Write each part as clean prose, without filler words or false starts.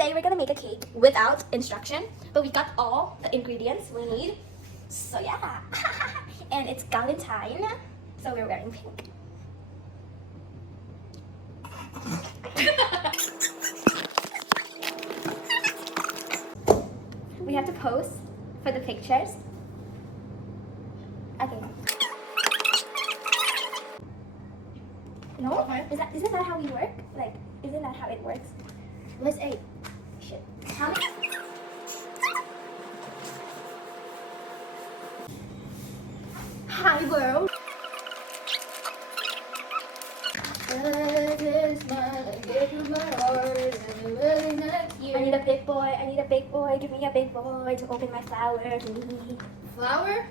today we're gonna make a cake without instruction, but we got all the ingredients we need. So yeah, and it's Valentine, so we're wearing pink. We have to pose for the pictures. Okay. No? Okay. Isn't that how we work? Like, isn't that how it works? Where's 8? Shit. How many? Hi world. I need a big boy, I need a big boy, give me a big boy to open my flower to me. Flour?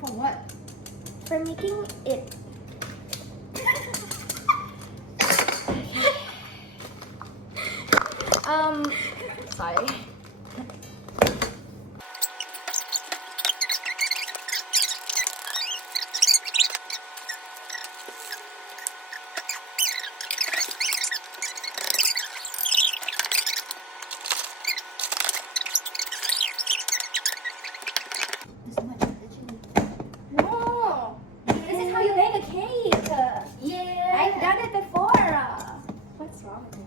For what? For making it. Sorry. No! This is how you make a cake! Yeah. I've done it before! What's wrong with me?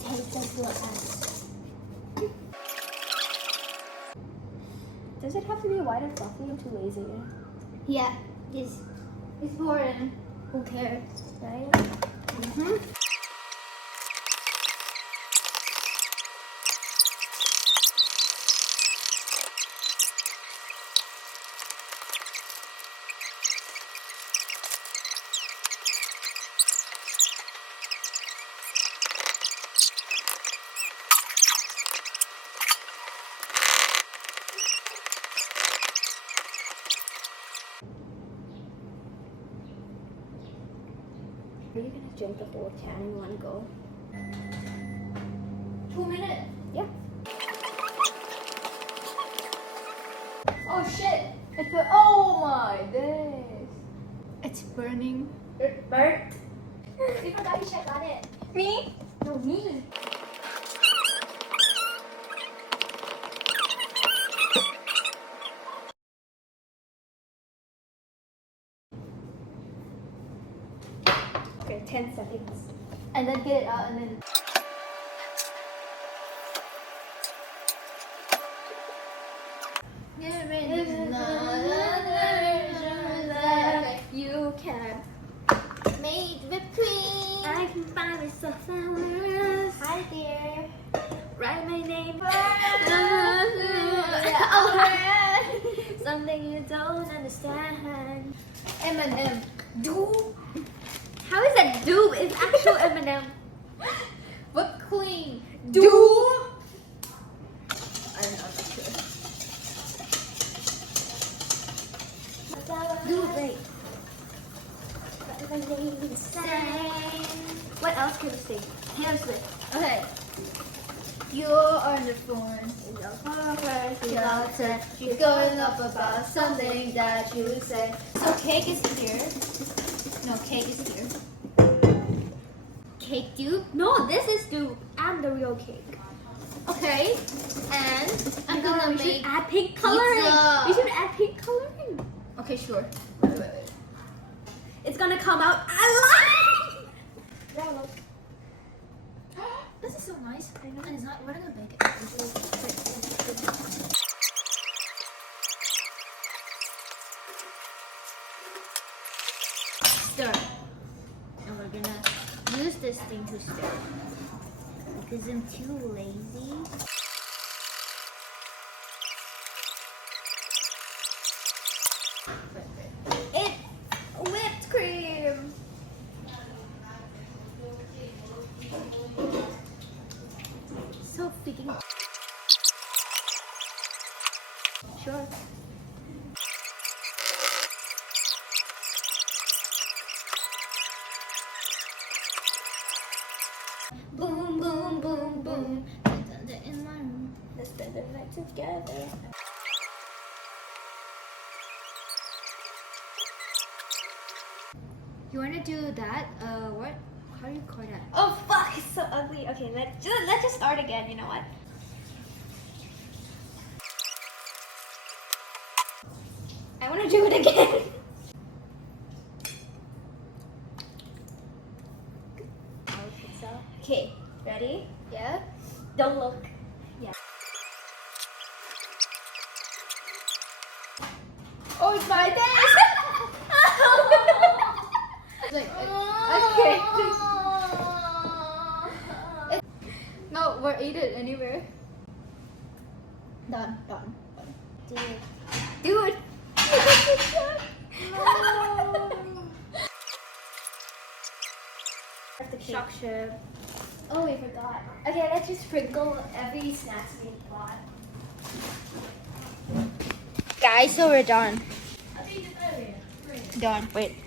Take this little ass. Does it have to be white and fluffy? I'm too lazy. Yeah. It's boring. Who cares? Right? Mm-hmm. Are you gonna drink the whole can in one go? 2 minutes. Yeah. Oh shit! Oh my days! It's burning. It burnt. We forgot to check on it. Me? No, me. Okay, 10 seconds. And then get it out and then. You can. Made whipped cream. I can find myself flowers. Hi there. Write my name. Oh, Something you don't understand. M&M. Dupe. How is that dupe? It's actual M&M. Whipped cream. Dupe. I'm not sure. Dupe, right? What else can we sing? Taylor Swift. Okay. You're on the phone. She's going up about something that you say. So cake is here. No, cake is here. Cake dupe. No, this is dupe. I'm the real cake. Okay. And I'm gonna we make. should add pink coloring. pizza. We should add pink coloring. Okay, sure. Wait. It's gonna come out alive. This is so nice. And it's not. We're not gonna bake it. Stir. And we're gonna use this thing to stir. Because I'm too lazy. It's whipped cream. So freaking. sure. Boom, boom, boom, boom. In my room. Let's spend the night together. You wanna do that? What? How do you call that? Oh fuck, it's so ugly. Okay, let's just start again, you know what? I wanna do it again. Okay, ready? Yeah? Don't look. Yeah. Oh, it's my day! Okay. No, we're eating anywhere. Done. Do it. Do it! The shock chip. Oh, we forgot. Okay, let's just sprinkle every snacks we got. Guys, so we're done. Done. Wait.